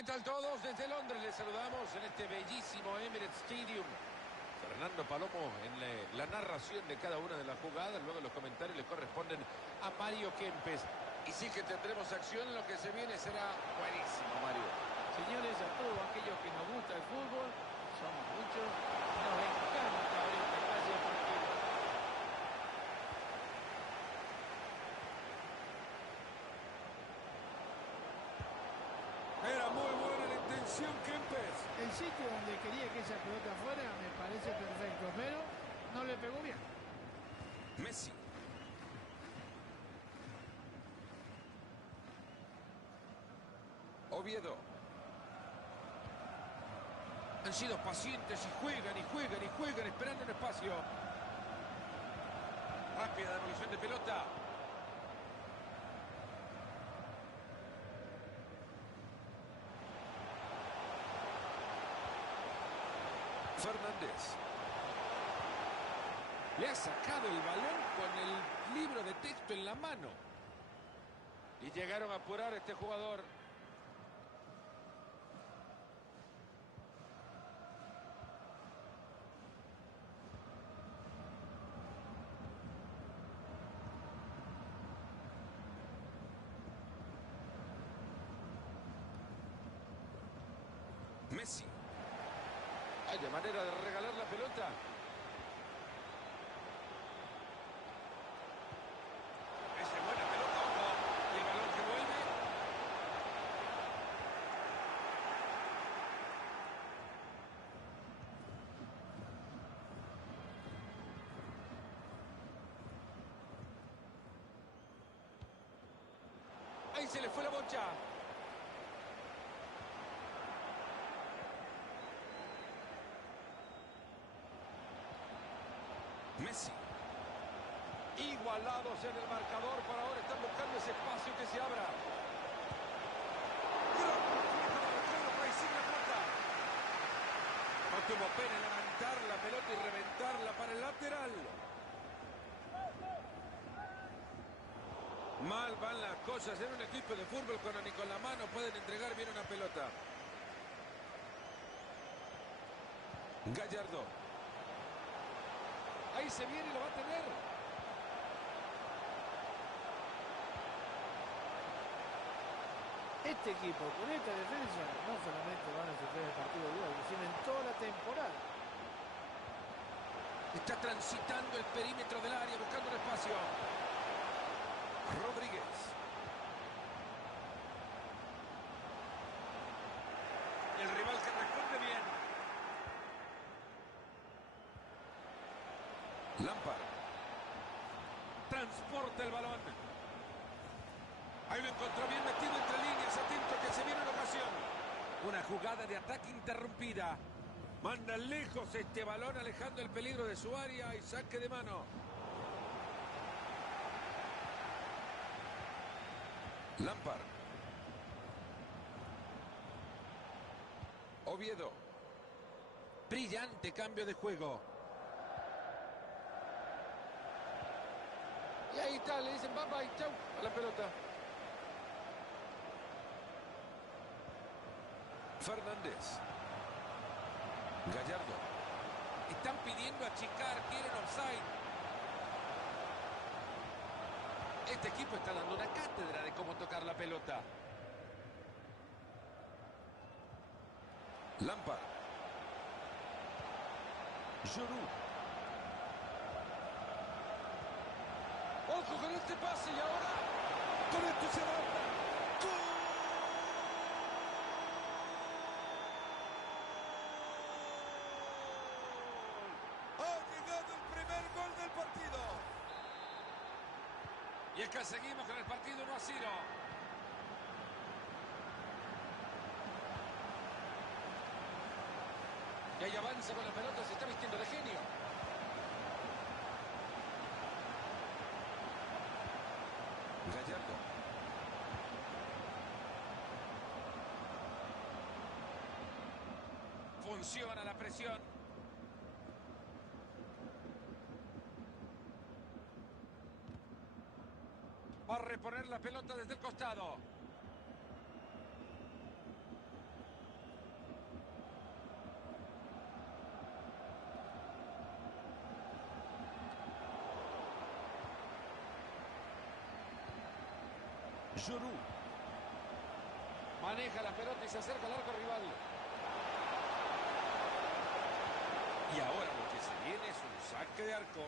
¿Qué tal todos? Desde Londres les saludamos en este bellísimo Emirates Stadium. Fernando Palomo en la narración de cada una de las jugadas. Luego los comentarios le corresponden a Mario Kempes. Y sí que tendremos acción. Lo que se viene será buenísimo, Mario. Señores, a todos aquellos que nos gusta el fútbol, somos muchos, nos encanta ver esta clase de partidos. Era muy buena la intención, Kempes. El sitio donde quería que esa pelota fuera me parece perfecto, pero no le pegó bien. Messi. Oviedo. Han sido pacientes y juegan y juegan y juegan esperando un espacio. Rápida devolución de pelota. Fernández. Le ha sacado el balón con el libro de texto en la mano. Y llegaron a apurar a este jugador. Messi. Hay manera de regalar la pelota. Esa es buena pelota, ojo. Y el balón que vuelve. Ahí se le fue la bocha. Messi. Igualados en el marcador. Por ahora están buscando ese espacio que se abra. No tuvo pena en levantar la pelota y reventarla para el lateral. Mal van las cosas en un equipo de fútbol cuando ni con la mano pueden entregar bien una pelota. Gallardo. Ahí se viene y lo va a tener. Este equipo con esta defensa no solamente van a sufrir el partido de hoy, sino en toda la temporada. Está transitando el perímetro del área buscando un espacio. Rodríguez. El rival que responde bien. Lampard. Transporta el balón. Ahí lo encontró bien metido entre líneas. Atento que se viene una ocasión. Una jugada de ataque interrumpida. Manda lejos este balón alejando el peligro de su área y saque de mano. Lampard. Oviedo. Brillante cambio de juego. Y ahí está, le dicen bye bye, chau, a la pelota. Fernández. Gallardo. Están pidiendo achicar, quieren offside. Este equipo está dando una cátedra de cómo tocar la pelota. Lampard. Giroud. Ojo con este pase y ahora con esto se va. ¡Gol! Ha llegado el primer gol del partido. Y es que seguimos con el partido 1-0. Y ahí avanza con la pelota, se está vistiendo de genio. Gallardo. Funciona la presión. Va a reponer la pelota desde el costado. Giroud. Maneja la pelota y se acerca al arco rival. Y ahora lo que se viene es un saque de arco.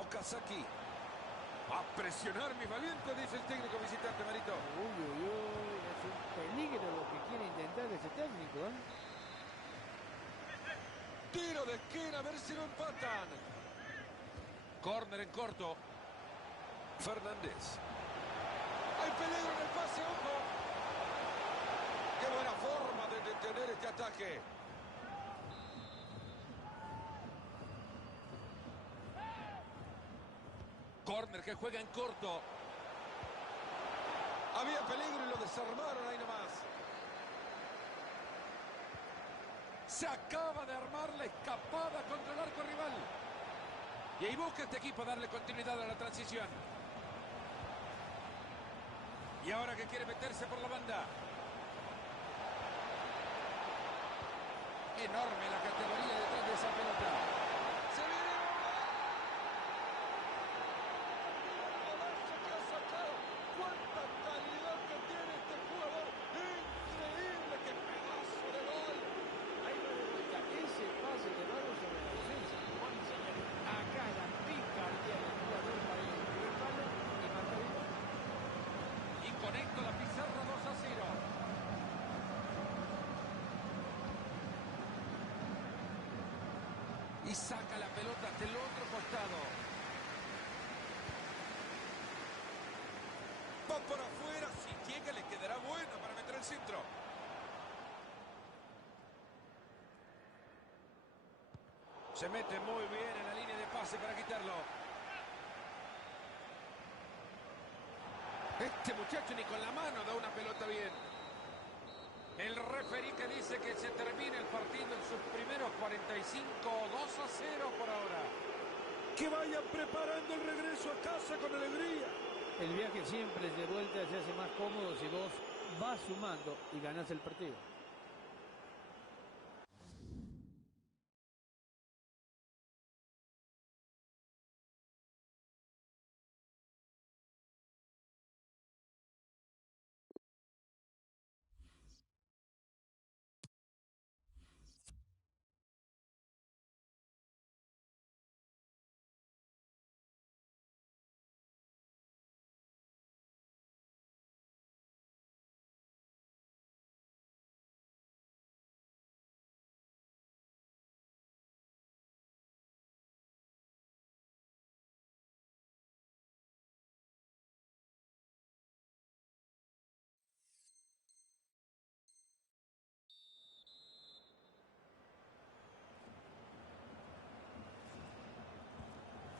Okazaki. A presionar, mi valiente, dice el técnico visitante, Marito. Uy, uy, uy, es un peligro lo que quiere intentar ese técnico, ¿eh? Tiro de esquina, a ver si lo empatan. Córner en corto. Fernández. Hay peligro en el pase, ojo. Qué buena forma de detener este ataque. Córner que juega en corto. Había peligro y lo desarmaron ahí nomás. Se acaba de armar la escapada contra el arco rival. Y ahí busca este equipo darle continuidad a la transición. Y ahora que quiere meterse por la banda. Enorme la categoría detrás de esa pelota. Se viene. ¡Cuánta calidad que tiene este jugador! ¡Increíble! ¡Qué pedazo de gol! Ahí va de vuelta ese pase de Vago sobre la defensa. Buen señor. Acá la picardía del jugador para ir al primer palo y matar el gol. Y conecta la pizarra 2-0. Y saca la pelota del otro costado. Va por afuera. Si llega le quedará bueno para meter el centro. Se mete muy bien en la línea de pase para quitarlo. Este muchacho ni con la mano da una pelota bien. El referí que dice que se termina el partido en sus primeros 45, 2-0 por ahora. Que vayan preparando el regreso a casa con alegría. El viaje siempre de vuelta se hace más cómodo si vos vas sumando y ganás el partido.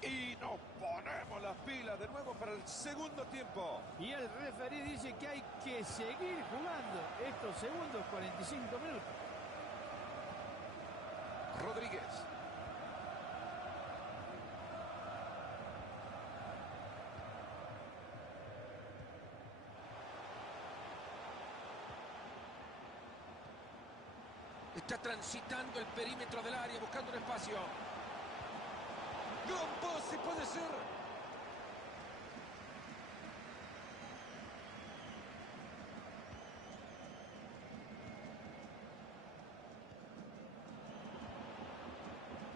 Y nos ponemos las pilas de nuevo para el segundo tiempo. Y el referí dice que hay que seguir jugando estos segundos 45 minutos. Rodríguez. Está transitando el perímetro del área, buscando un espacio. ¡Gran pase puede ser!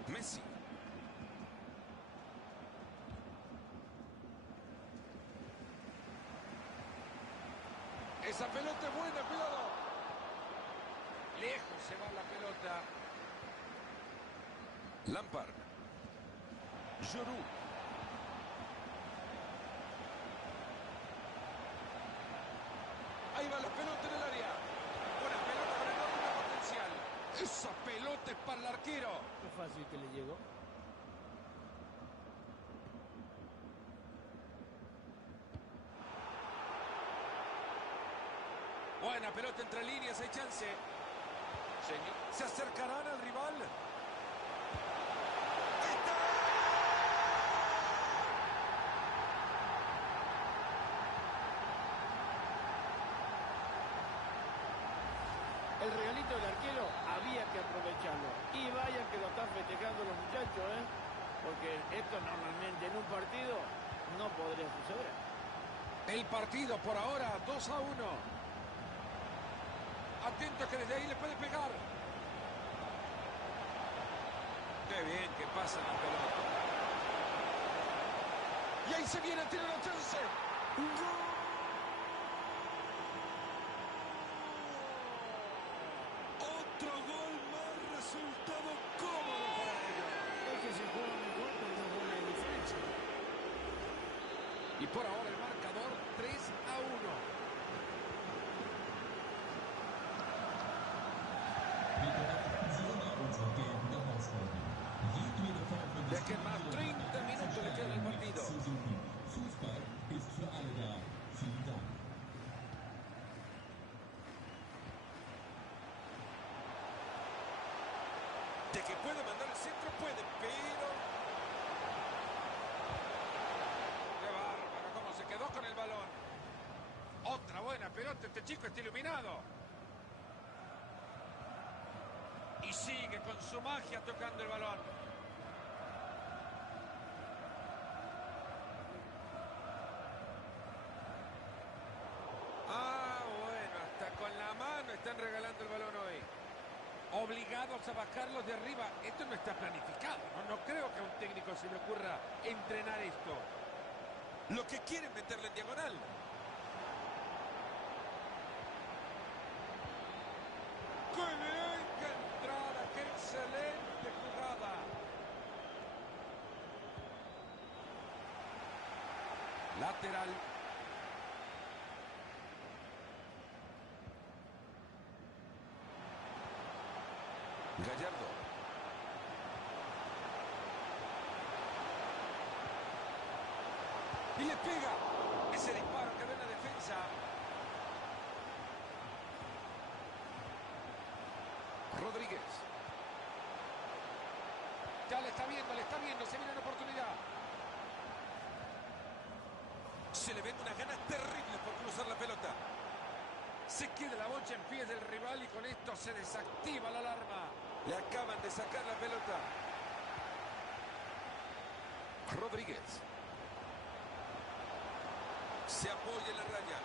Messi. Esa pelota es buena, cuidado. Lejos se va la pelota. Lampard. Giroud. Ahí va la pelota en el área. Una pelota con enorme potencial. Esa pelota es para el arquero. Qué fácil que le llegó. Buena pelota entre líneas, hay chance. ¿Se acercarán al rival? momento del arquero había que aprovecharlo. Y vaya que lo están festejando los muchachos, ¿eh? Porque esto normalmente en un partido no podría suceder. El partido por ahora 2-1. Atento que desde ahí le puede pegar. Qué bien que pasa la pelota. Y ahí se viene, tiene la chance. ¡Gol! Otro gol más, resultado cómodo para ellos. Es que se juega mejor con 2 goles de diferencia. Y por ahora el marcador 3-1. De aquí en más 30 minutos le quedan el partido. De que puede mandar el centro, puede, pero... ¡Qué bárbaro! Cómo se quedó con el balón. Otra buena pelota, este chico está iluminado. Y sigue con su magia tocando el balón. Ah, bueno, hasta con la mano están regalando el balón hoy. Obligados a bajarlos de arriba. Esto no está planificado, ¿no? No creo que a un técnico se le ocurra entrenar esto. Lo que quieren meterle en diagonal. ¡Qué bien! ¡Qué entrada! ¡Qué excelente jugada! Lateral. Gallardo. Y le pega. Ese disparo que ve en la defensa. Rodríguez. Ya le está viendo, se viene una oportunidad. Se le ven unas ganas terribles por cruzar la pelota. Se queda la bocha en pies del rival y con esto se desactiva la alarma. Le acaban de sacar la pelota. Rodríguez. Se apoya en la raya.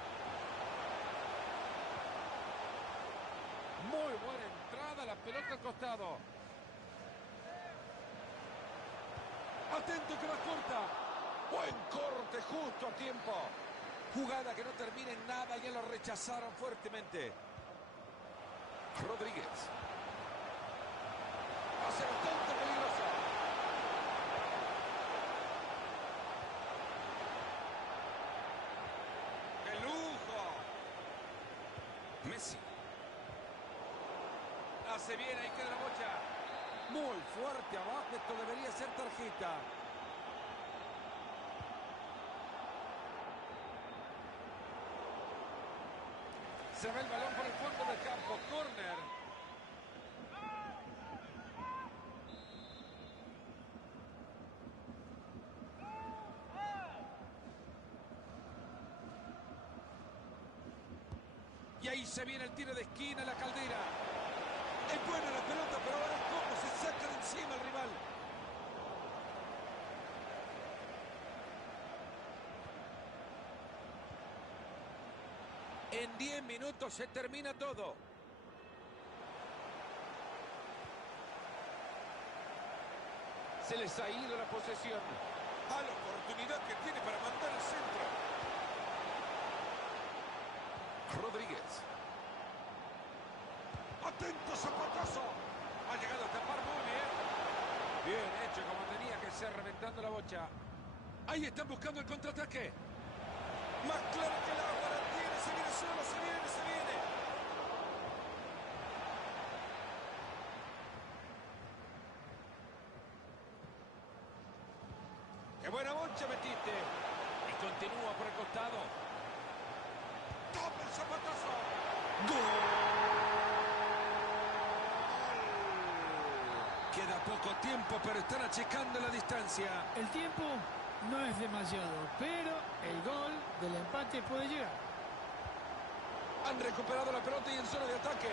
Muy buena entrada, la pelota al costado. Atento que va corta. Buen corte, justo a tiempo. Jugada que no termina en nada, ya lo rechazaron fuertemente. Rodríguez. Va a ser bastante peligrosa. ¡Qué lujo! Messi. Hace bien, ahí queda la bocha. Muy fuerte abajo, esto debería ser tarjeta. Se ve el balón por el fondo del campo. Córner. Y ahí se viene el tiro de esquina, la Caldera. Es buena la pelota, pero ahora cómo se saca de encima el rival. En 10 minutos se termina todo. Se les ha ido la posesión. A la oportunidad que tiene para mandar el centro. Rodríguez. Atento, zapatazo. Ha llegado a tapar muy bien. Bien hecho, como tenía que ser, reventando la bocha. Ahí están buscando el contraataque. Más claro que el agua la tiene. Se viene solo, se viene, se viene. ¡Qué buena bocha metiste! Y continúa por el costado. ¡Toma el zapatazo! ¡Gol! Queda poco tiempo, pero están achicando la distancia. El tiempo no es demasiado, pero el gol del empate puede llegar. Han recuperado la pelota y en zona de ataque.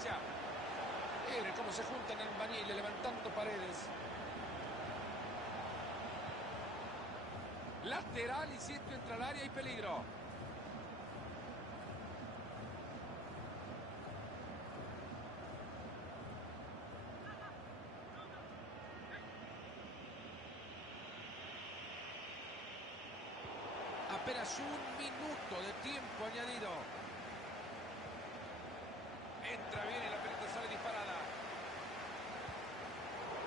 derecha. Miren cómo se juntan Albañil levantando paredes. Lateral y si esto entra al área hay peligro. Apenas un minuto de tiempo añadido. Entra bien y la pelota sale disparada.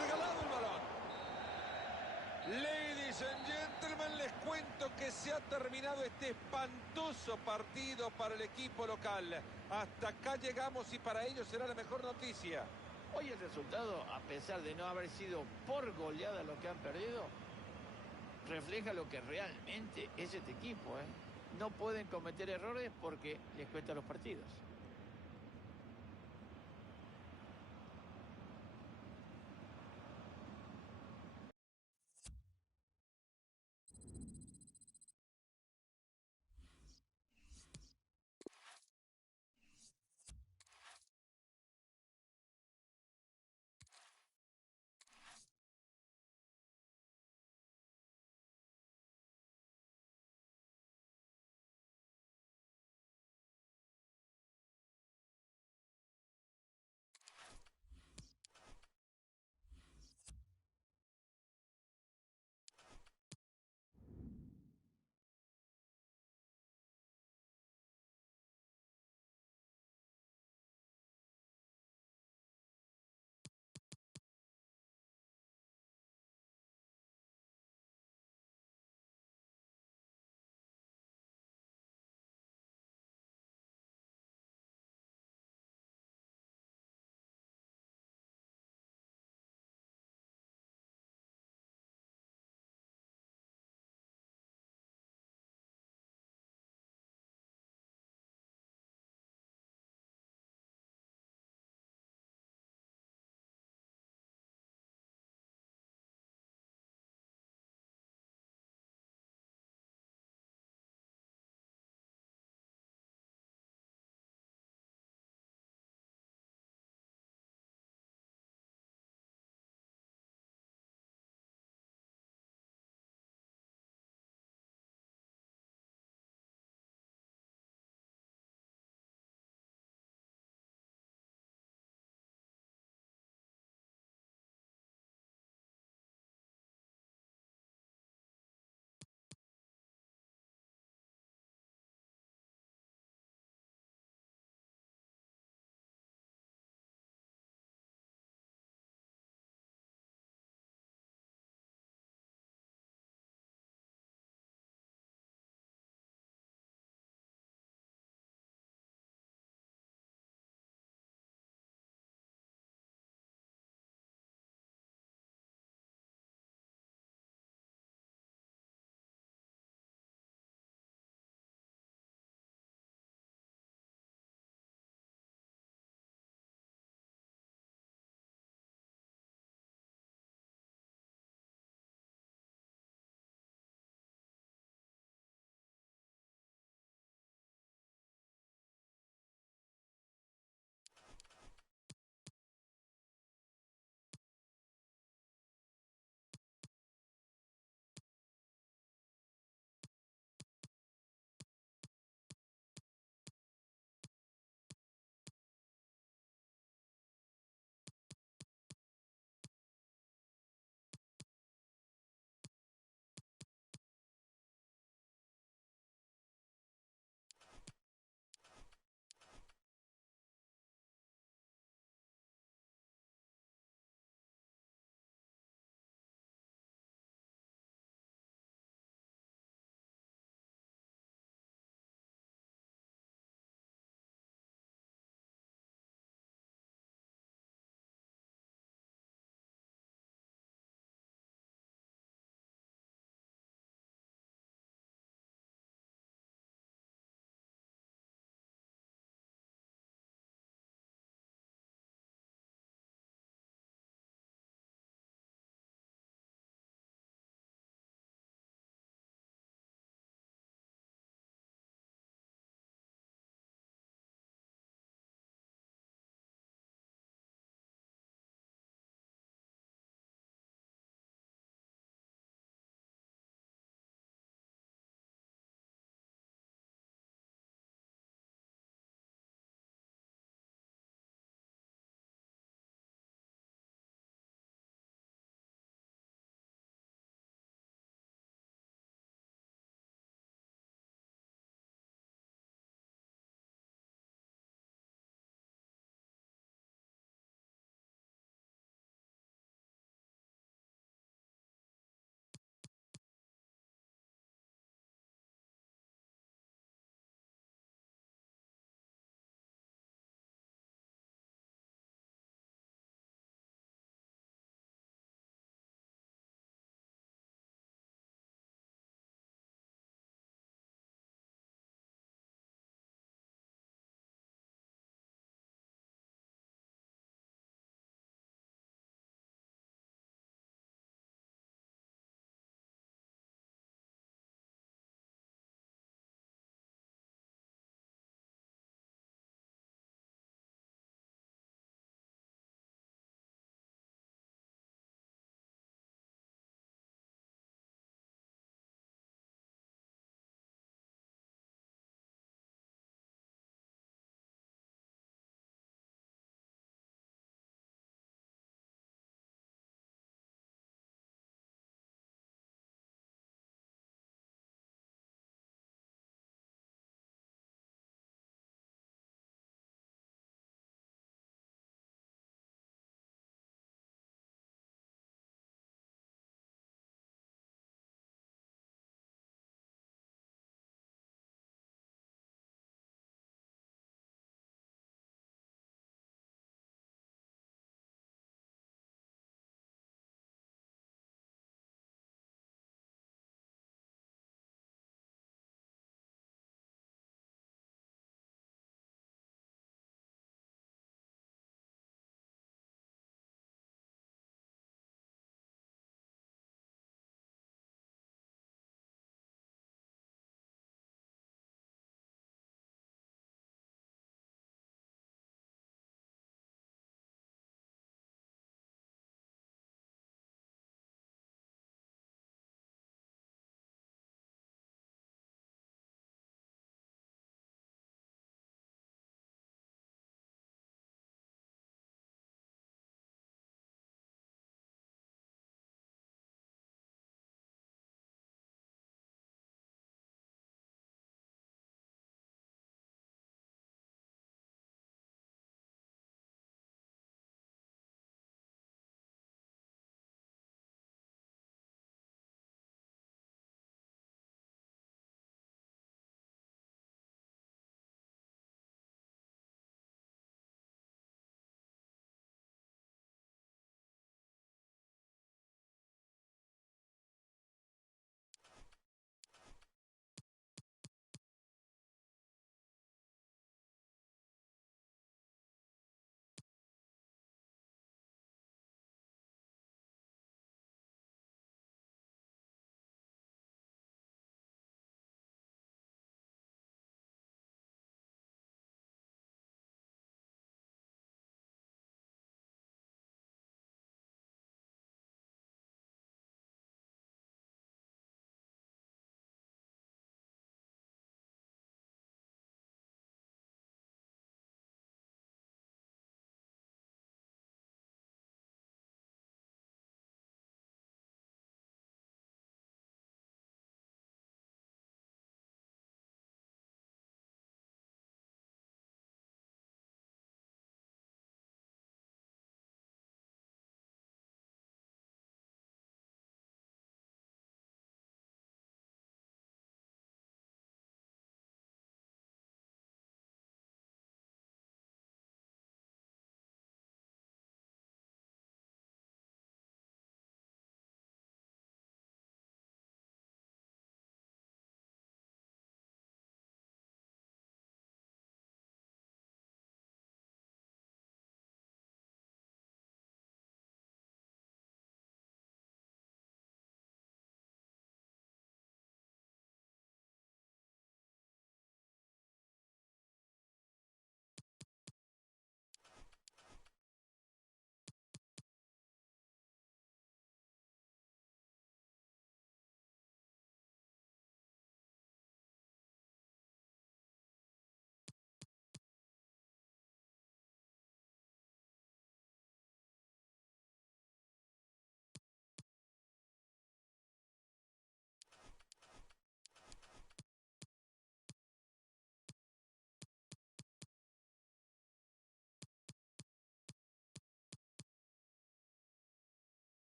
Regalado el balón. Ladies and gentlemen, les cuento que se ha terminado este espantoso partido para el equipo local. Hasta acá llegamos y para ellos será la mejor noticia. Hoy el resultado, a pesar de no haber sido por goleada lo que han perdido, refleja lo que realmente es este equipo, ¿eh? No pueden cometer errores porque les cuesta los partidos.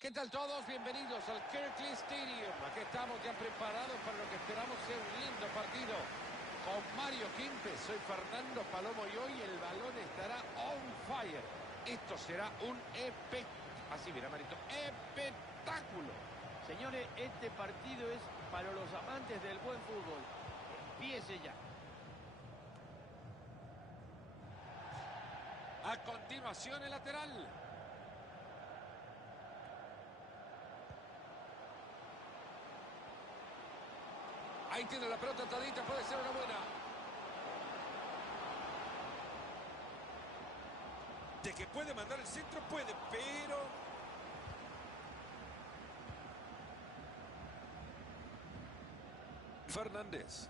¿Qué tal todos? Bienvenidos al Kirklees Stadium. Aquí estamos ya preparados para lo que esperamos sea un lindo partido. Con Mario Kempes, soy Fernando Palomo y hoy el balón estará on fire. Esto será un así mira, Marito, espectáculo. Señores, este partido es para los amantes del buen fútbol. Empiece ya. A continuación el lateral. Ahí tiene la pelota atadita, puede ser una buena. De que puede mandar el centro, puede, pero... Fernández.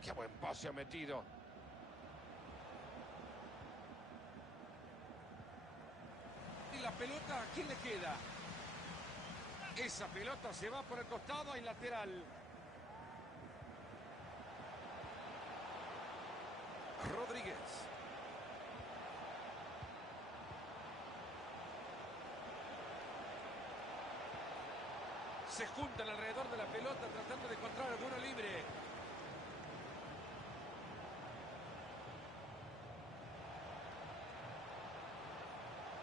Qué buen pase ha metido. Y la pelota, ¿a quién le queda? Esa pelota se va por el costado y lateral. Rodríguez. Se juntan alrededor de la pelota tratando de encontrar alguno libre.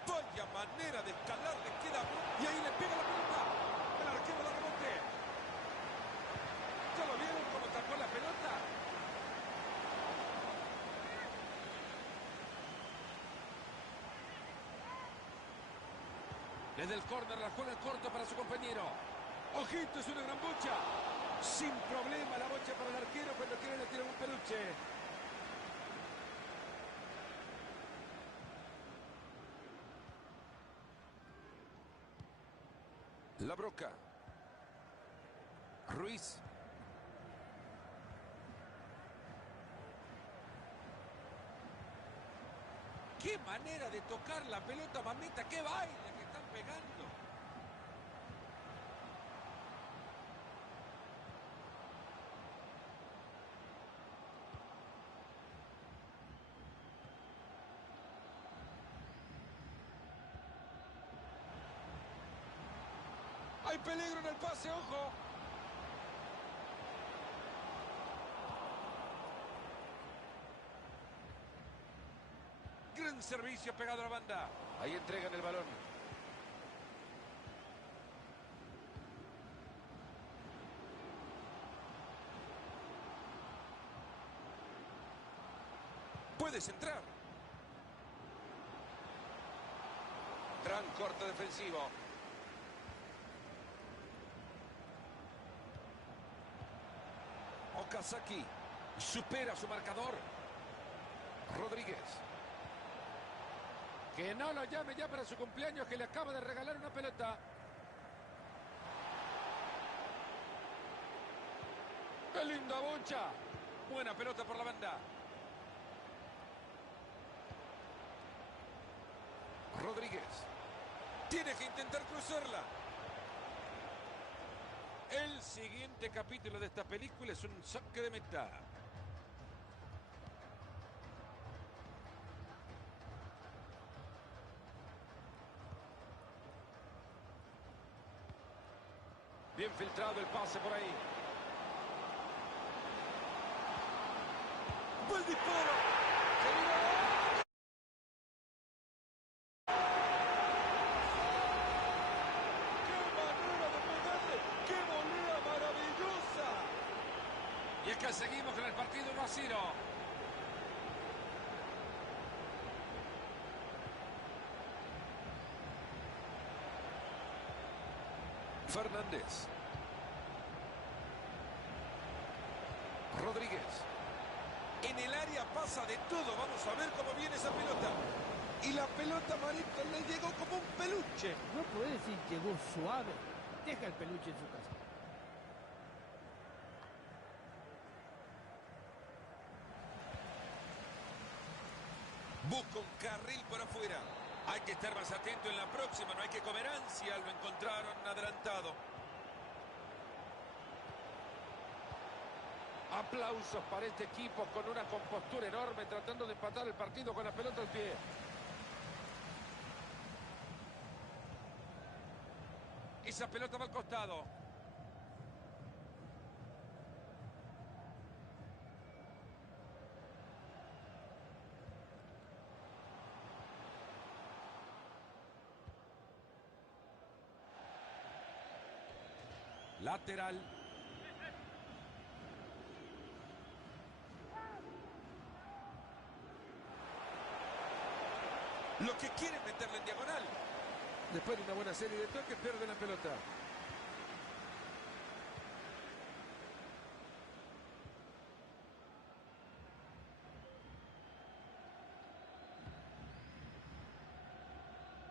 Vaya manera de escalar, le queda. Y ahí le pega la pelota. El arquero la rebote. ¿Ya lo vieron cómo tapó la pelota? Desde el córner la juega corto para su compañero. Ojito, es una gran bocha. Sin problema la bocha para el arquero cuando quiere le tiran un peluche. La Broca. Ruiz. ¡Qué manera de tocar la pelota, mamita! ¡Qué baile que están pegando! ¡Hay peligro en el pase, ojo! Gran servicio pegado a la banda. Ahí entregan el balón. Puedes entrar. Gran corte defensivo. Okazaki supera su marcador. Rodríguez. Que no lo llame ya para su cumpleaños, que le acaba de regalar una pelota. ¡Qué linda bocha! Buena pelota por la banda. Rodríguez. Tiene que intentar cruzarla. El siguiente capítulo de esta película es un saque de meta. Bien filtrado el pase por ahí. ¡Buen disparo! ¡Qué manera de pegarle! ¡Qué volea maravillosa! Y es que seguimos con el partido 1-0. Fernández. Rodríguez. En el área pasa de todo. Vamos a ver cómo viene esa pelota. Y la pelota, Marito, le llegó como un peluche. No puede decir llegó suave. Deja el peluche en su casa. Busca un carril por afuera. Hay que estar más atento en la próxima. No hay que comer ansia. Lo encontraron adelantado. Aplausos para este equipo con una compostura enorme, tratando de empatar el partido con la pelota al pie. Esa pelota va al costado. Lateral. Lo que quieren meterle en diagonal. Después de una buena serie de toques, pierde la pelota.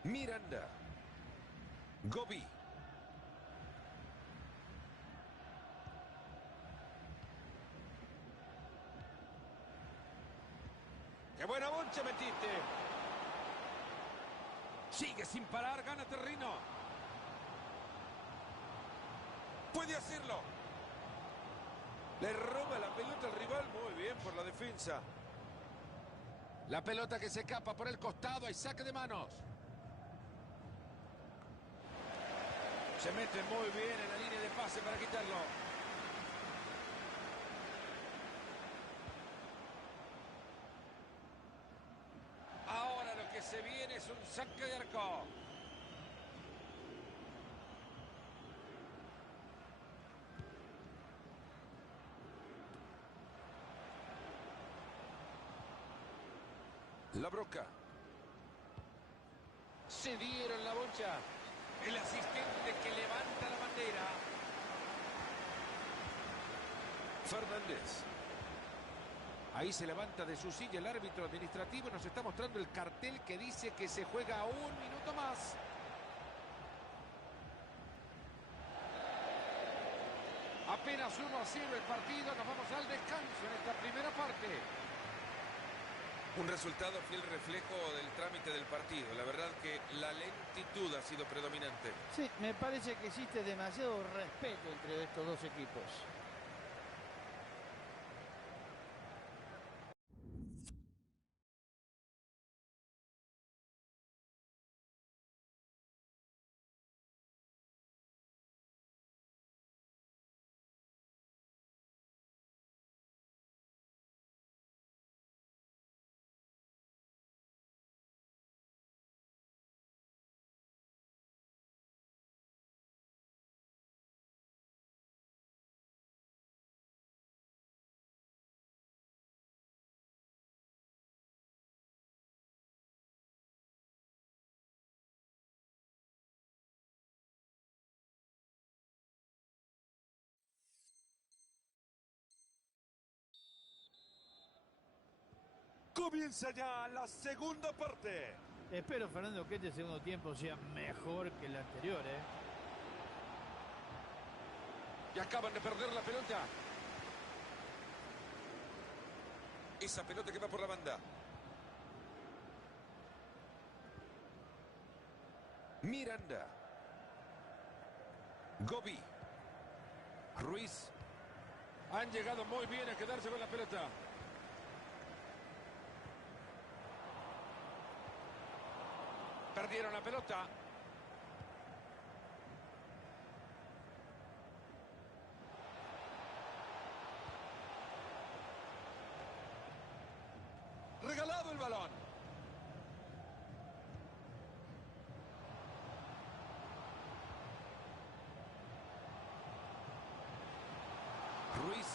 Miranda. Gobi. ¡Qué buena boncha metiste! Sigue sin parar, gana terreno. Puede hacerlo. Le roba la pelota al rival. Muy bien por la defensa. La pelota que se escapa por el costado. Hay saque de manos. Se mete muy bien en la línea de pase para quitarlo. Ahora lo que se viene es un saque de arco. La Broca. Se dieron la bocha. El asistente que levanta la bandera. Fernández. Ahí se levanta de su silla el árbitro administrativo y nos está mostrando el cartel que dice que se juega 1 minuto más. Apenas 1-0 el partido, nos vamos al descanso en esta primera parte. Un resultado fiel reflejo del trámite del partido. La verdad que la lentitud ha sido predominante. Sí, me parece que existe demasiado respeto entre estos dos equipos. Comienza ya la segunda parte. Espero, Fernando, que este segundo tiempo sea mejor que el anterior, ¿eh? Y acaban de perder la pelota. Esa pelota que va por la banda. Miranda. Gobi. Ruiz. Han llegado muy bien a quedarse con la pelota. Perdieron la pelota. Regalado el balón. Ruiz.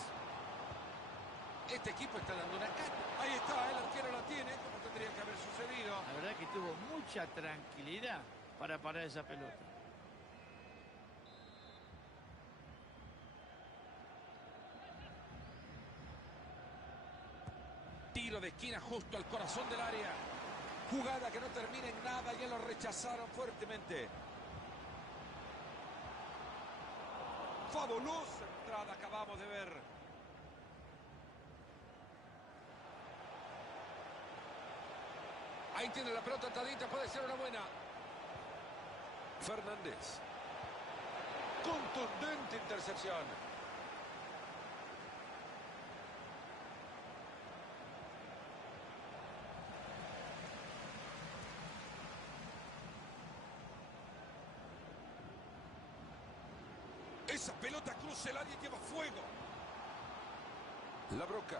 Este equipo está dando una cata. Ahí está, el arquero la tiene, como tendría que haber sucedido. La verdad que tuvo mucha tranquilidad para parar esa pelota. Tiro de esquina justo al corazón del área. Jugada que no termina en nada, ya lo rechazaron fuertemente. Fabulosa entrada acabamos de ver. Ahí tiene la pelota atadita, puede ser una buena. Fernández. Contundente intercepción. Esa pelota cruza el área y lleva fuego. La Broca.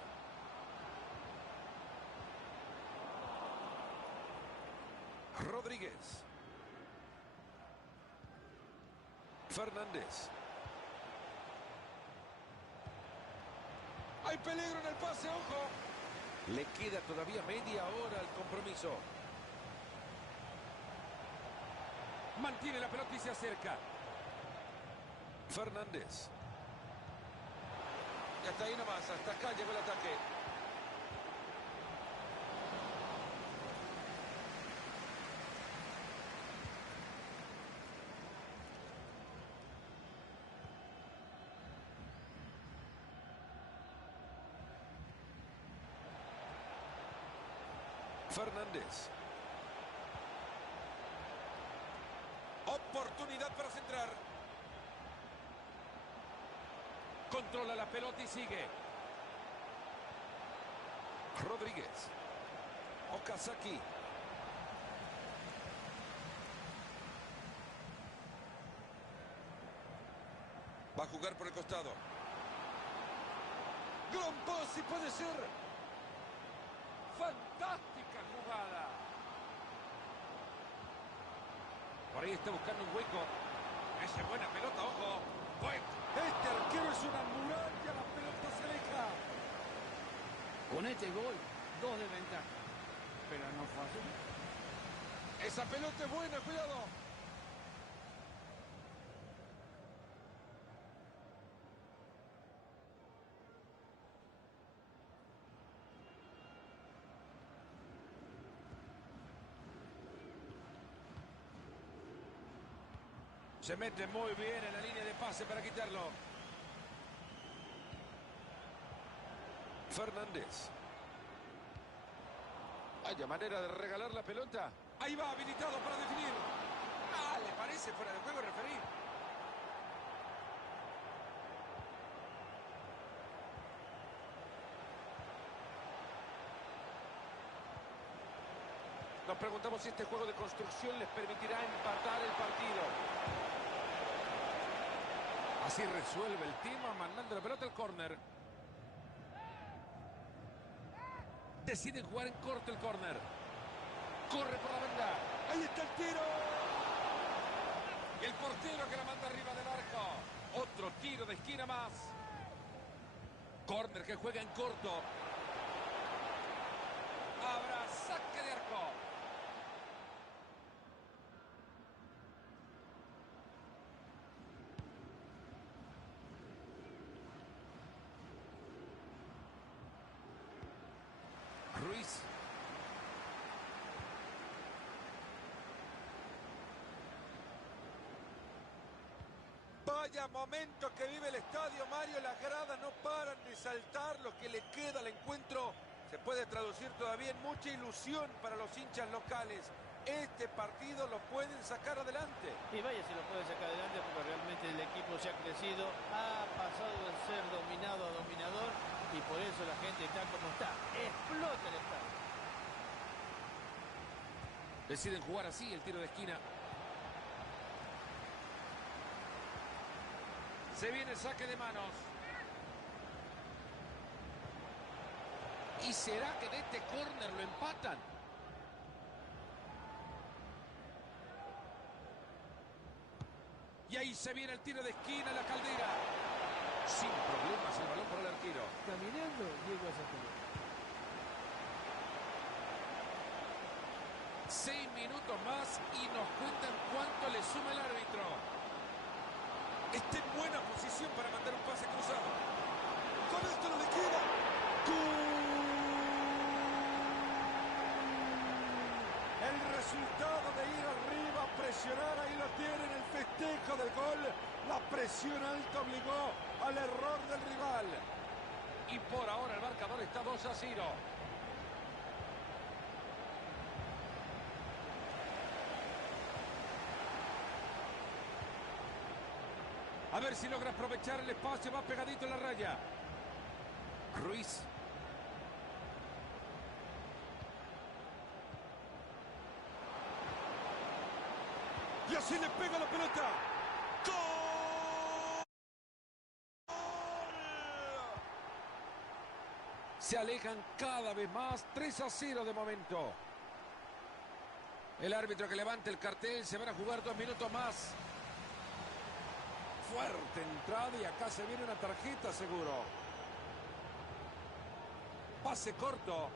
Rodríguez. Fernández. Hay peligro en el pase, ojo. Le queda todavía media hora al compromiso. Mantiene la pelota y se acerca. Fernández. Y hasta ahí nomás, hasta acá llegó el ataque. Fernández. Oportunidad para centrar. Controla la pelota y sigue. Rodríguez. Okazaki. Va a jugar por el costado. Gran pase, puede ser. Fantástica jugada. Por ahí está buscando un hueco. Esa es buena pelota, ojo. Este arquero es una muralla, la pelota se aleja. Con este gol, 2 de ventaja. Pero no fue así. Esa pelota es buena, cuidado. Se mete muy bien en la línea de pase para quitarlo. Fernández. ¿Haya manera de regalar la pelota? Ahí va, habilitado para definir. Ah, le parece fuera de juego, referí. Nos preguntamos si este juego de construcción les permitirá empatar el partido. Así resuelve el tema, mandando la pelota al córner. Deciden jugar en corto el córner. Corre por la banda. Ahí está el tiro. Y el portero que la manda arriba del arco. Otro tiro de esquina más. Córner que juega en corto. Habrá saque de arco. Ruiz. Vaya momento que vive el estadio, Mario. Las gradas no paran de saltar. Lo que le queda al encuentro se puede traducir todavía en mucha ilusión para los hinchas locales. Este partido lo pueden sacar adelante. Y vaya si lo puede sacar adelante porque realmente el equipo se ha crecido, ha pasado de ser dominado a dominador y por eso la gente está como está. Explota el estadio. Deciden jugar así el tiro de esquina. Se viene el saque de manos. ¿Y será que en este córner lo empatan? Y ahí se viene el tiro de esquina, la Caldera. Sin problemas el balón por el arquero. Caminando, llegó a esa pelota. 6 minutos más y nos cuentan cuánto le suma el árbitro. Está en buena posición para mandar un pase cruzado. Con esto lo liquida. ¡Gol! El resultado de ir arriba, presionar, ahí lo tienen, el festejo del gol. La presión alta obligó al error del rival. Y por ahora el marcador está 2-0. A ver si logra aprovechar el espacio, va pegadito en la raya. Ruiz. Y así le pega la pelota. ¡Gol! Se alejan cada vez más. 3-0 de momento. El árbitro que levanta el cartel. Se van a jugar 2 minutos más. Fuerte entrada y acá se viene una tarjeta seguro. Pase corto.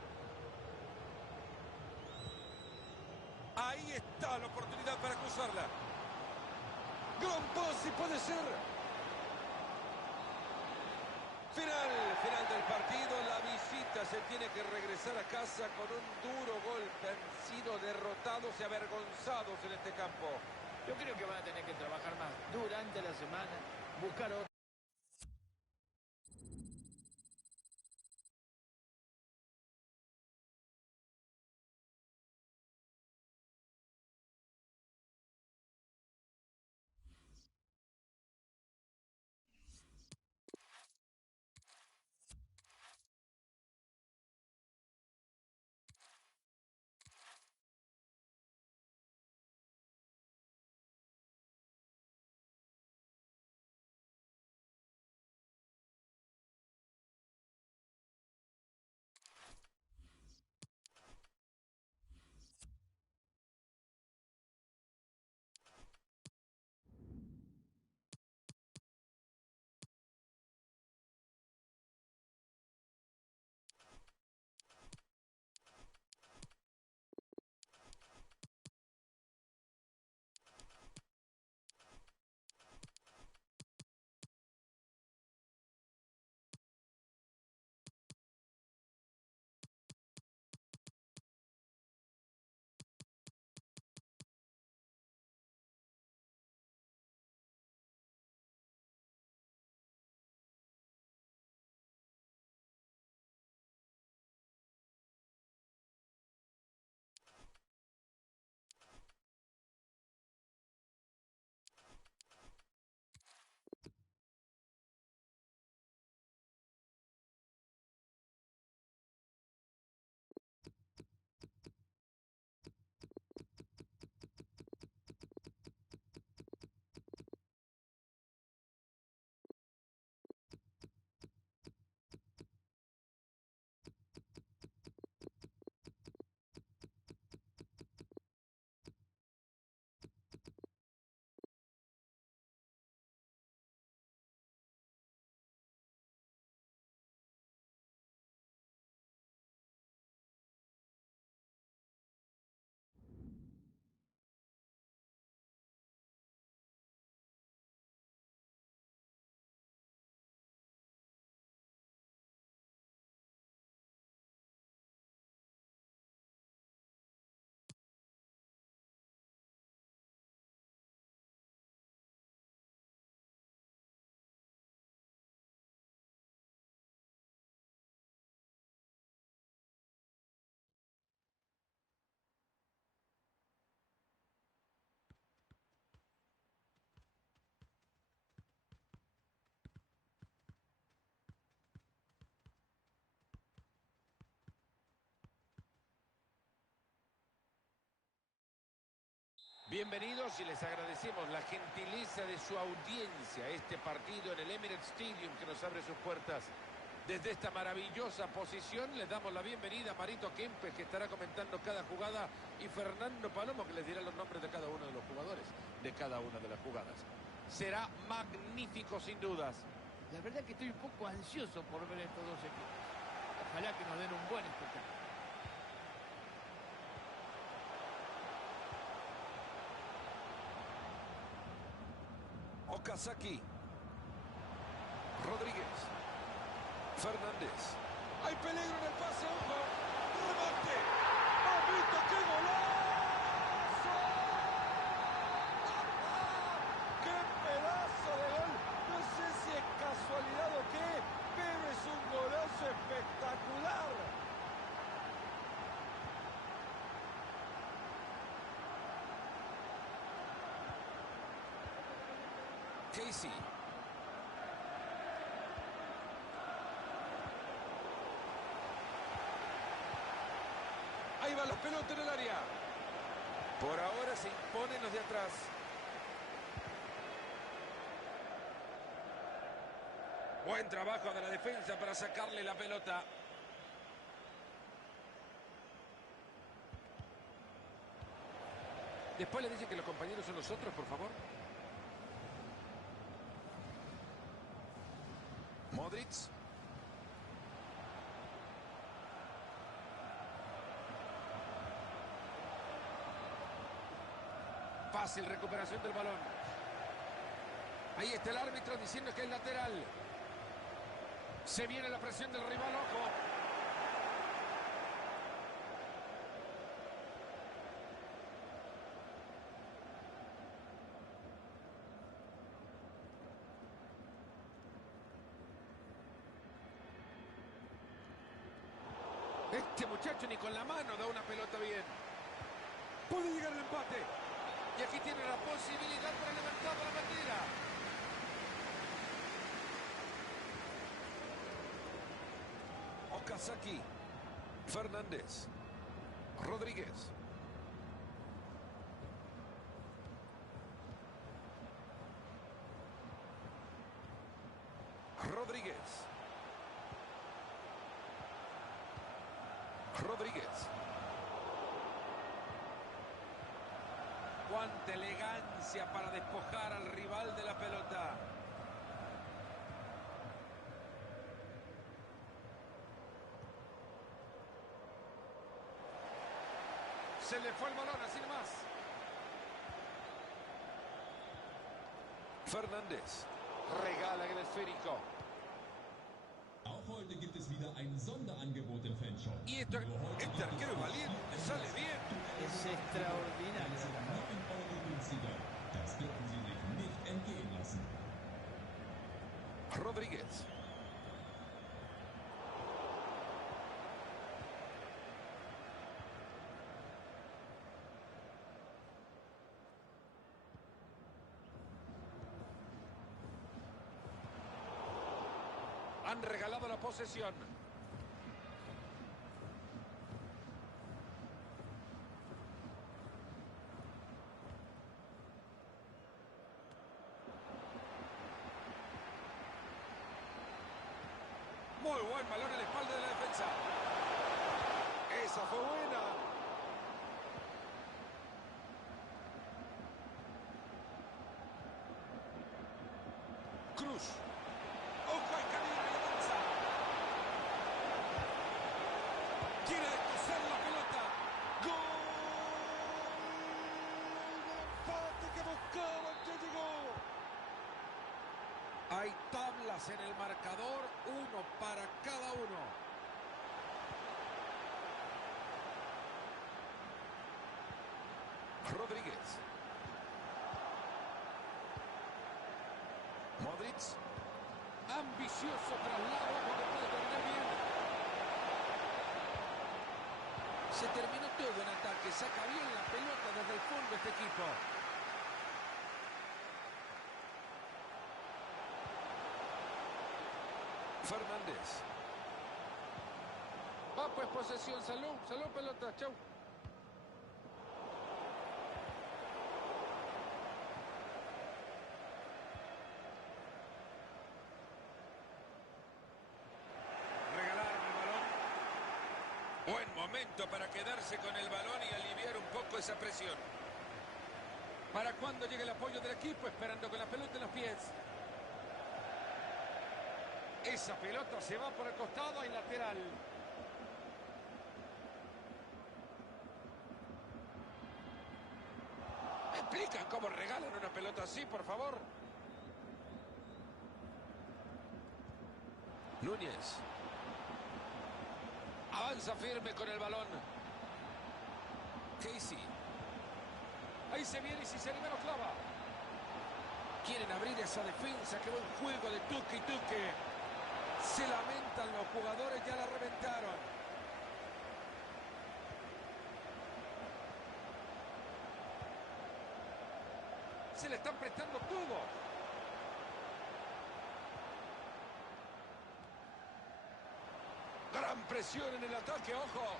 Ahí está la oportunidad para cruzarla. Gran pase, puede ser. Final del partido. La visita se tiene que regresar a casa con un duro golpe. Han sido derrotados y avergonzados en este campo. Yo creo que van a tener que trabajar más durante la semana, buscar otro. Bienvenidos y les agradecemos la gentileza de su audiencia a este partido en el Emirates Stadium que nos abre sus puertas. Desde esta maravillosa posición les damos la bienvenida a Marito Kempes, que estará comentando cada jugada, y Fernando Palomo, que les dirá los nombres de cada uno de los jugadores de cada una de las jugadas. Será magnífico sin dudas. La verdad que estoy un poco ansioso por ver estos dos equipos. Ojalá que nos den un buen espectáculo. Okazaki. Rodríguez. Fernández. Hay peligro en el pase, ojo. Rebote. ¡Mamita, qué golazo! ¡Qué pedazo de gol! No sé si es casualidad o qué, pero es un golazo espectacular. Casey. Ahí va la pelota en el área. Por ahora se imponen los de atrás. Buen trabajo de la defensa para sacarle la pelota. Después le dicen que los compañeros son los otros, por favor. Modric. Fácil recuperación del balón. Ahí está el árbitro diciendo que es lateral. Se viene la presión del rival, ojo. Este muchacho ni con la mano da una pelota bien. Puede llegar el empate. Y aquí tiene la posibilidad para levantar la bandera. Okazaki. Fernández. Rodríguez. Rodríguez. Rodríguez. Cuánta elegancia para despojar al rival de la pelota. Se le fue el balón, así nomás. Fernández. Regala en el esférico. Auch heute gibt es wieder ein Sonderangebot im Fanshop. Y esto, este arquero es valiente, sale bien. Es extraordinario. 9 € günstiger. Das dürfen Sie sich nicht entgehen lassen. Rodríguez. Han regalado la posesión. Muy buen balón en la espalda de la defensa. Esa fue buena. Cruz. Ojo al camino y avanza. Quiere descoser la pelota. ¡Gol! ¡El empate que buscaban! ¡Ya llegó! Hay tablas en el marcador, uno para cada uno. Rodríguez. Modric. Ambicioso traslado porque puede terminar bien. Se terminó todo en ataque. Saca bien la pelota desde el fondo este equipo. Fernández. Va pues posesión. Salud, salud pelota. Chau. Regalaron el balón. Buen momento para quedarse con el balón y aliviar un poco esa presión. ¿Para cuándo llega el apoyo del equipo? Esperando con la pelota en los pies. Esa pelota se va por el costado y lateral. ¿Me explican cómo regalan una pelota así, por favor? Núñez. Avanza firme con el balón. Casey. Ahí se viene y si se anima lo clava. Quieren abrir esa defensa. Qué buen juego de Tuque y Tuque. Se lamentan los jugadores, ya la reventaron. Se le están prestando todo. Gran presión en el ataque, ojo.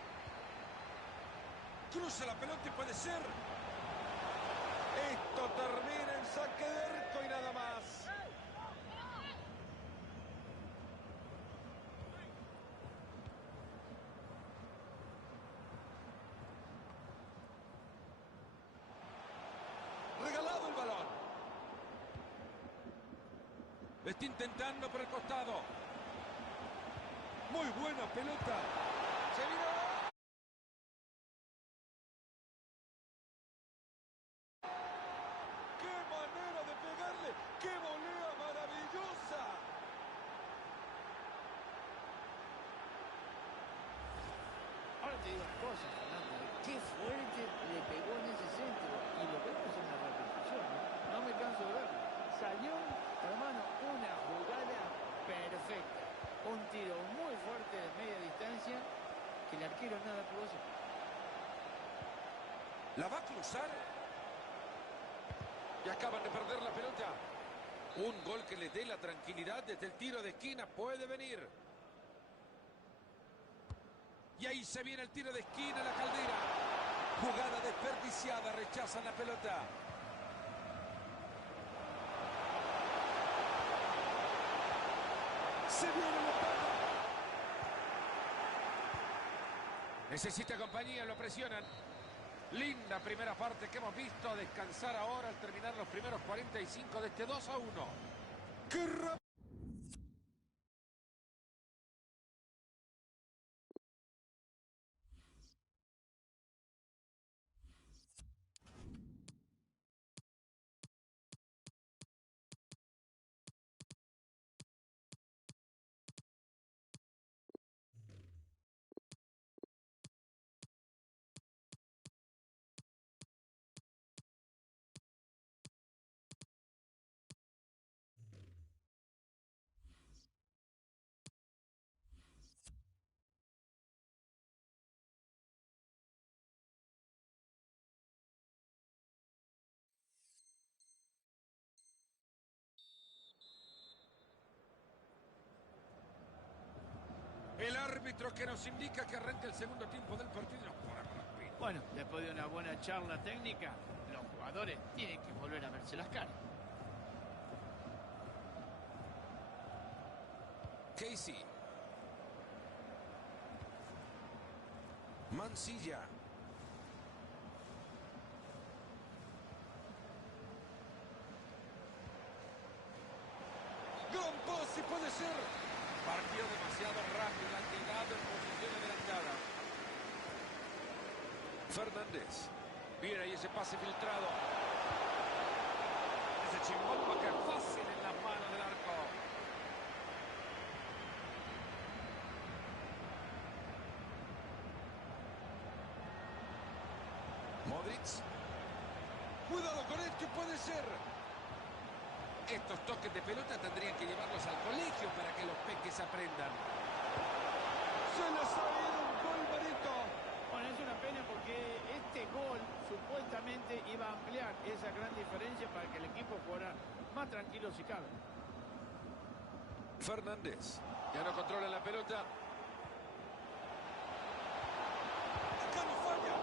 Cruza la pelota y puede ser. Esto termina en saque de arco y nada más. Lo está intentando por el costado. Muy buena pelota. Se vino. ¡Qué manera de pegarle! ¡Qué volea maravillosa! Ahora te digo una cosa, Fernando. Qué fuerte le pegó en ese centro. Y lo vemos en la repetición, ¿no? No me canso de verlo. Salió, hermano, una jugada perfecta. Un tiro muy fuerte de media distancia que el arquero nada pudo hacer. ¿La va a cruzar? Y acaban de perder la pelota. Un gol que les dé la tranquilidad desde el tiro de esquina puede venir. Y ahí se viene el tiro de esquina, la Caldera. Jugada desperdiciada, rechazan la pelota. Se viene la pelota. Necesita compañía, lo presionan. Linda primera parte que hemos visto. A descansar ahora al terminar los primeros 45 de este 2-1. ¡Qué rápido! El árbitro que nos indica que arranca el segundo tiempo del partido. Bueno, después de una buena charla técnica, los jugadores tienen que volver a verse las caras. Casey. Mancilla. Gran pase, puede ser. Partió demasiado rápido, ha quedado en posición adelantada. Fernández. Mira ahí ese pase filtrado. Ese chimbomba que es fácil en las manos del arco. Modric. Cuidado con esto, puede ser. Estos toques de pelota tendrían que llevarlos al colegio para que los peques aprendan. Se les ha ido un gol, Marito. Bueno, es una pena porque este gol supuestamente iba a ampliar esa gran diferencia para que el equipo jugara más tranquilo si cabe. Fernández. Ya no controla la pelota. Acá no falla.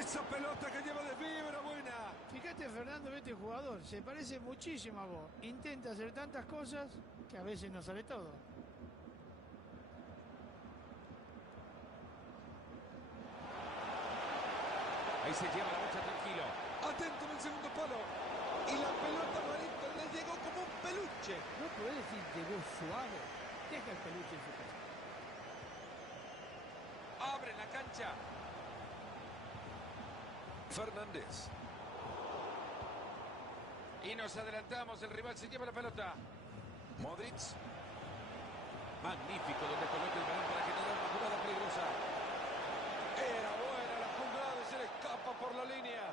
Esa pelota que lleva desvío era buena. Fíjate, Fernando, este jugador se parece muchísimo a vos. Intenta hacer tantas cosas que a veces no sale todo. Ahí se lleva la bocha tranquilo. Atento en el segundo palo. Y la pelota, Marito, le llegó como un peluche. No podés decir llegó suave. Deja el peluche en su casa. Abre la cancha. Fernández. Y nos adelantamos, el rival se lleva la pelota. Modric. Magnífico donde coloca el balón para generar una jugada peligrosa. Era buena la jugada y se le escapa por la línea.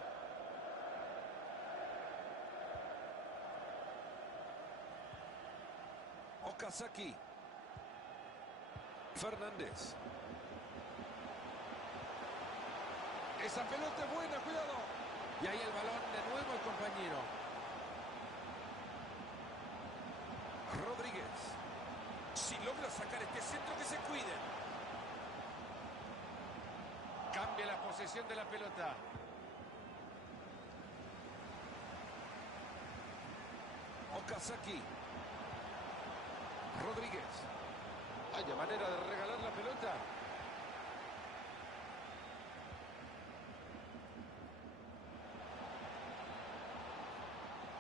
Okazaki. Fernández. Esa pelota es buena, cuidado. Y ahí el balón de nuevo al compañero. Rodríguez. Si logra sacar este centro, que se cuide. Cambia la posesión de la pelota. Okazaki. Rodríguez. Vaya manera de regalar la pelota.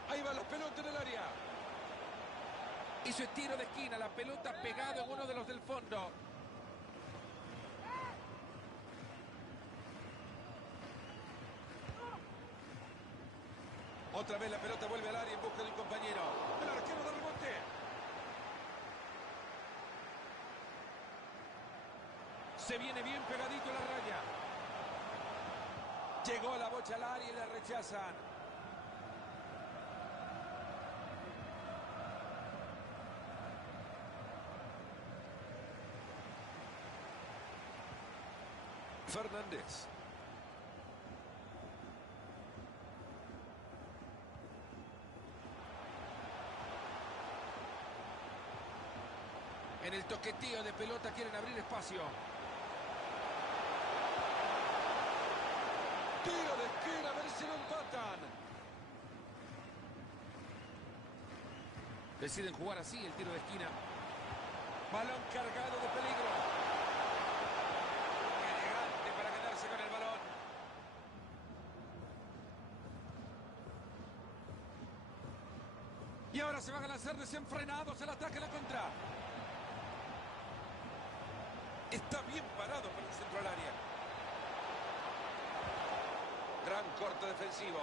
Ahí va la pelota en el área. Hizo el tiro de esquina, la pelota pegado en uno de los del fondo. Otra vez la pelota vuelve al área en busca de un compañero. El arquero da rebote. Se viene bien pegadito a la raya. Llegó la bocha al área y la rechazan. Fernández. En el toqueteo de pelota quieren abrir espacio. Tiro de esquina, a ver si lo empatan. Deciden jugar así el tiro de esquina. Balón cargado de peligro. Elegante para quedarse con el balón. Y ahora se van a lanzar desenfrenados el ataque a la contra. Está bien parado para el centro al área. Gran corte defensivo.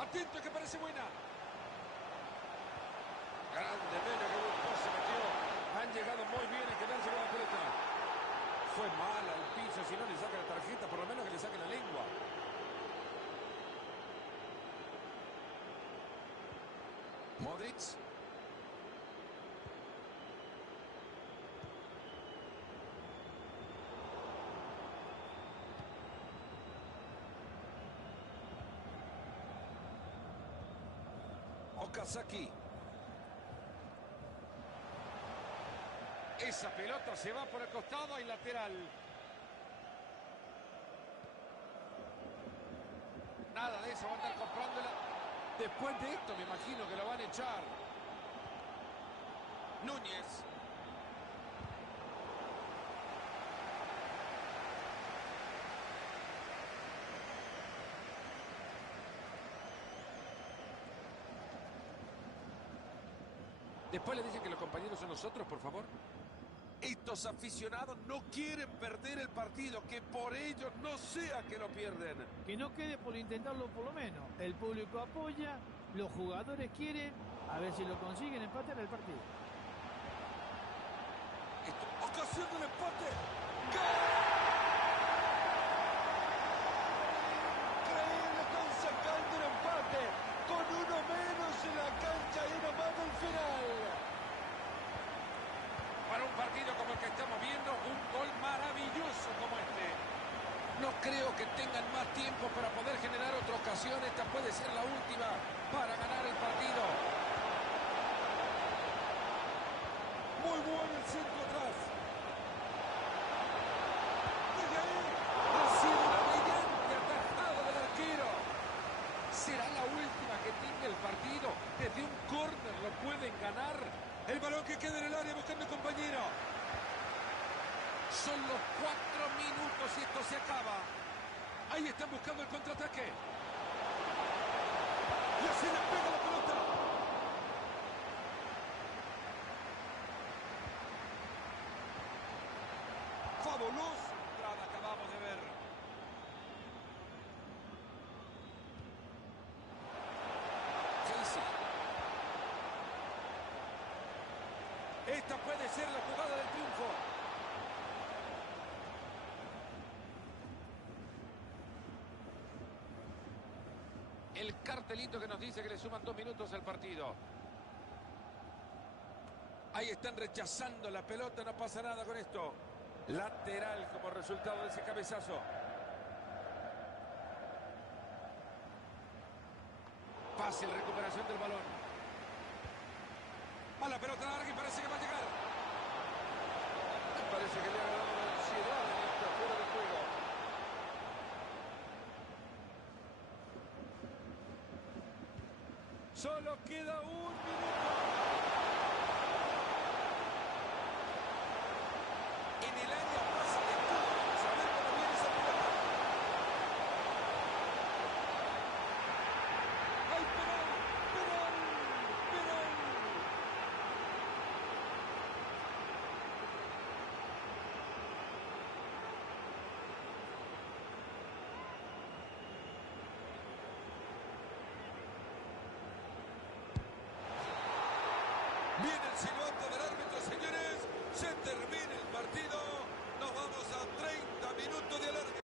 Atento que parece buena. Grande Mena, que buen pase metió. Han llegado muy bien a quedarse con la pelota. Fue mal al piso, si no le saca la tarjeta, por lo menos que le saque la lengua. Modric. Okazaki. Esa pelota se va por el costado y lateral. Nada de eso, va a andar comprándola. Después de esto me imagino que lo van a echar. Núñez. Después le dicen que los compañeros son nosotros, por favor. Estos aficionados no quieren perder el partido, que por ellos no sea que lo pierden. Que no quede por intentarlo por lo menos. El público apoya, los jugadores quieren, a ver si lo consiguen empatar el partido. Ocasión del empate. Increíble, están sacando el empate con uno menos en la cancha y uno más al final. Para un partido como el que estamos viendo, un gol maravilloso como este. No creo que tengan más tiempo para poder generar otra ocasión. Esta puede ser la última para ganar el partido. Muy bueno el centro atrás. Desde ahí ha sido una brillante atajada del arquero. ¿Será la última que tenga el partido? Desde un córner lo pueden ganar. El balón que queda en el área buscando compañero. Son los 4 minutos y esto se acaba. Ahí están buscando el contraataque. Y así le pega la pelota. Fabuloso entrada acabamos de ver. Casey. Esta puede ser la jugada del triunfo. El cartelito que nos dice que le suman 2 minutos al partido. Ahí están rechazando la pelota, no pasa nada con esto. Lateral como resultado de ese cabezazo. Fácil recuperación del balón. A la pelota larga y parece que va a llegar. Me parece que le ha dado una ansiedad en esta fuera de juego. Solo queda un minuto. En el área pasa de todo. Vamos a ver cómo viene esa pelota. Viene el silbato del árbitro, señores. Se termina el partido. Nos vamos a 30 minutos de alargue.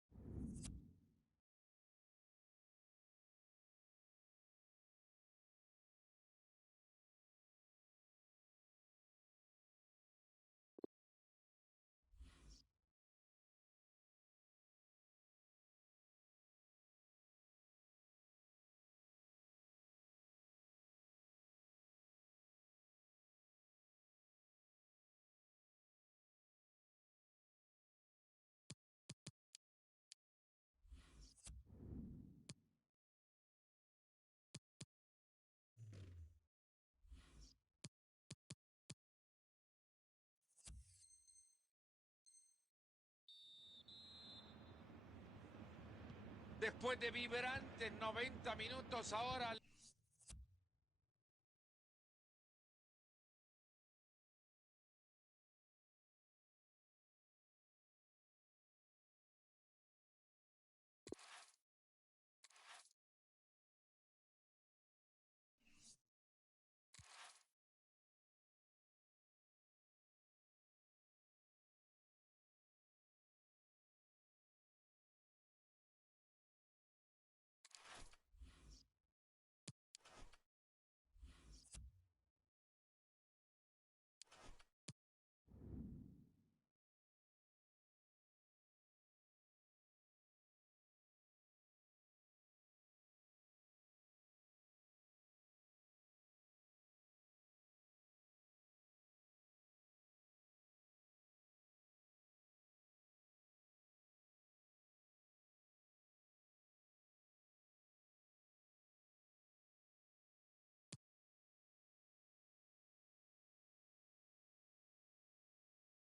Después de vibrantes 90 minutos, ahora